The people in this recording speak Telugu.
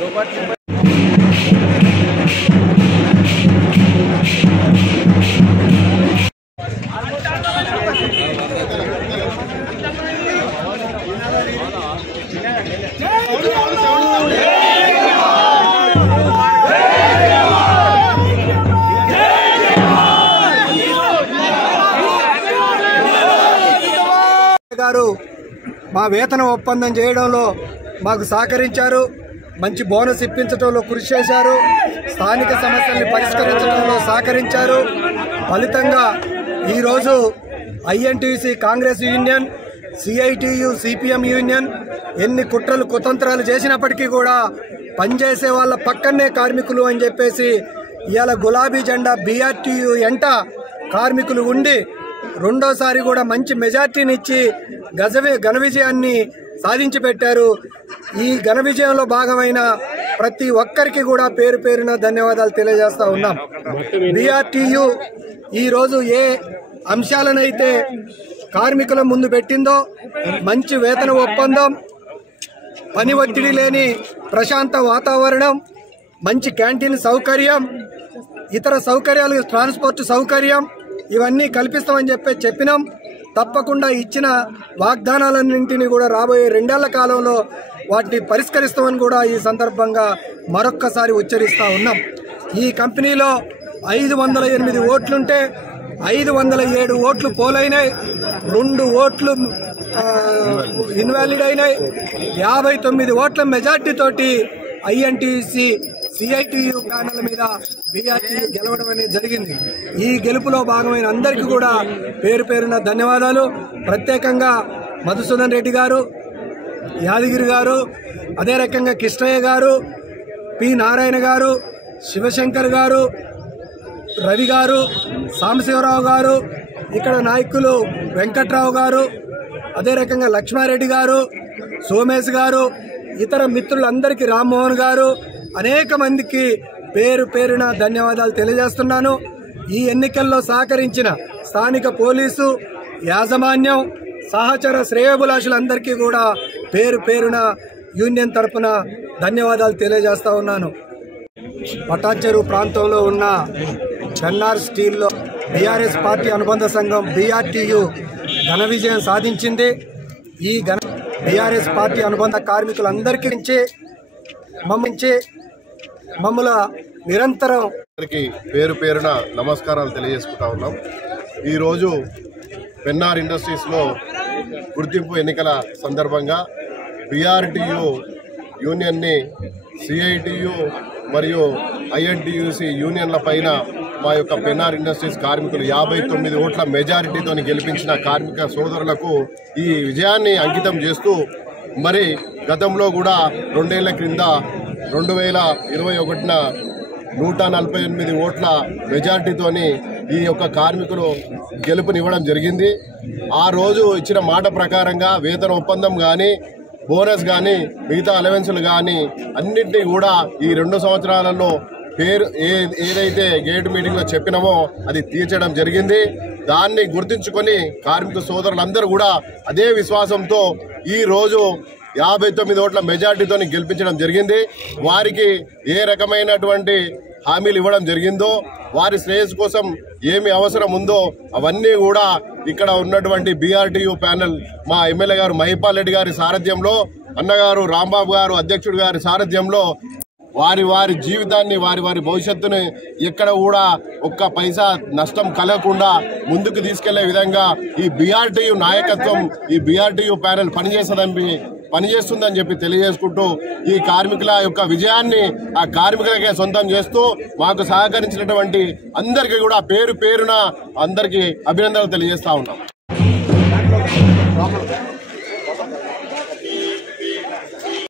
గారు మా వేతన ఒప్పందం చేయడంలో మాకు సహకరించారు. మంచి బోనస్ ఇప్పించడంలో కృషి చేశారు. స్థానిక సమస్యల్ని పరిష్కరించడంలో సహకరించారు. ఫలితంగా ఈరోజు INTUC Congress union, CITU CPM union ఎన్ని కుట్రలు కుతంత్రాలు చేసినప్పటికీ కూడా పనిచేసే వాళ్ళ పక్కనే కార్మికులు అని చెప్పేసి ఇవాళ గులాబీ జెండా బీఆర్టీయు ఎంట కార్మికులు ఉండి రెండోసారి కూడా మంచి మెజార్టీని ఇచ్చి ఘన విజయాన్ని సాధించి పెట్టారు. ఈ ఘన విజయంలో భాగమైన ప్రతి ఒక్కరికి కూడా పేరు పేరున ధన్యవాదాలు తెలియజేస్తా ఉన్నాం. బీఆర్టీయు ఈరోజు ఏ అంశాలనైతే కార్మికుల ముందు పెట్టిందో మంచి వేతన ఒప్పందం, పని ఒత్తిడి లేని ప్రశాంత వాతావరణం, మంచి క్యాంటీన్ సౌకర్యం, ఇతర సౌకర్యాలు, ట్రాన్స్పోర్ట్ సౌకర్యం ఇవన్నీ కల్పిస్తామని చెప్పినాం. తప్పకుండా ఇచ్చిన వాగ్దానాలన్నింటినీ కూడా రాబోయే 2 ఏళ్ల కాలంలో వాటిని పరిష్కరిస్తామని కూడా ఈ సందర్భంగా మరొక్కసారి ఉచ్చరిస్తూ ఉన్నాం. ఈ కంపెనీలో 508 ఓట్లుంటే 507 ఓట్లు పోలైనాయి, 2 ఓట్లు ఇన్వాలిడ్ అయినాయి. 59 ఓట్ల మెజార్టీతోటి ఐఎన్టీసీ సిఐటియు ప్యానెల్ మీద బీఆర్టీయు గెలవడం అనేది జరిగింది. ఈ గెలుపులో భాగమైన అందరికీ కూడా పేరు పేరున ధన్యవాదాలు. ప్రత్యేకంగా మధుసూదన్ రెడ్డి గారు, యాదగిరి గారు, అదే రకంగా కృష్ణయ్య గారు, పి నారాయణ గారు, శివశంకర్ గారు, రవి గారు, సాంబశివరావు గారు, ఇక్కడ నాయకులు వెంకట్రావు గారు, అదే రకంగా లక్ష్మారెడ్డి గారు, సోమేష్ గారు, ఇతర మిత్రులందరికీ రామ్మోహన్ గారు, అనేక మందికి పేరు పేరున ధన్యవాదాలు తెలియజేస్తున్నాను. ఈ ఎన్నికల్లో సహకరించిన స్థానిక పోలీసు యాజమాన్యం, సహచర శ్రేయోభిలాషులందరికీ కూడా పేరు పేరున యూనియన్ తరఫున ధన్యవాదాలు తెలియజేస్తా ఉన్నాను. పటాచెరు ప్రాంతంలో ఉన్న చెన్నార్ స్టీల్లో బీఆర్ఎస్ పార్టీ అనుబంధ సంఘం బీఆర్టీయు ఘన విజయం సాధించింది. ఈ బీఆర్ఎస్ పార్టీ అనుబంధ కార్మికులందరికీ మమ్మల్ని నిరంతరం పేరు పేరున నమస్కారాలు తెలియజేసుకుంటా ఉన్నాం. ఈరోజు పెన్నార్ ఇండస్ట్రీస్లో గుర్తింపు ఎన్నికల సందర్భంగా బీఆర్టీయు యూనియన్ని సిఐటియు మరియు ఐఎన్టీయూసీ యూనియన్ల పైన మా యొక్క పెన్నార్ ఇండస్ట్రీస్ కార్మికులు 59 ఓట్ల మెజారిటీతో గెలిపించిన కార్మిక సోదరులకు ఈ విజయాన్ని అంకితం చేస్తూ, మరి గతంలో కూడా 2 ఏళ్ల క్రింద 2021న 148 ఓట్ల మెజార్టీతోని ఈ యొక్క కార్మికులు గెలుపునివ్వడం జరిగింది. ఆ రోజు ఇచ్చిన మాట ప్రకారంగా వేతన ఒప్పందం కానీ, బోనస్ కానీ, మిగతా అలవెన్సులు కానీ అన్నింటినీ కూడా ఈ 2 సంవత్సరాలలో ఏదైతే గేట్ మీటింగ్లో చెప్పినామో అది తీర్చడం జరిగింది. దాన్ని గుర్తించుకొని కార్మిక సోదరులందరూ కూడా అదే విశ్వాసంతో ఈ రోజు 59 ఓట్ల మెజార్టీతో గెలిపించడం జరిగింది. వారికి ఏ రకమైనటువంటి హామీలు ఇవ్వడం జరిగిందో, వారి శ్రేయస్సు కోసం ఏమి అవసరం ఉందో అవన్నీ కూడా ఇక్కడ ఉన్నటువంటి బీఆర్టీయు ప్యానెల్ మా ఎమ్మెల్యే గారు మహిపాల్ రెడ్డి గారి సారథ్యంలో, అన్నగారు రాంబాబు గారు అధ్యక్షుడు గారి సారథ్యంలో వారి జీవితాన్ని, వారి భవిష్యత్తుని ఎక్కడ కూడా ఒక్క పైసా నష్టం కలగకుండా ముందుకు తీసుకెళ్లే విధంగా ఈ బీఆర్టీయు నాయకత్వం, ఈ బీఆర్టీయు ప్యానెల్ పనిచేస్తుందని చెప్పి తెలియజేసుకుంటూ ఈ కార్మికుల యొక్క విజయాన్ని ఆ కార్మికులకే సొంతం చేస్తూ మాకు సహకరించినటువంటి అందరికీ కూడా పేరు పేరున అందరికీ అభినందనలు తెలియజేస్తా ఉన్నాం.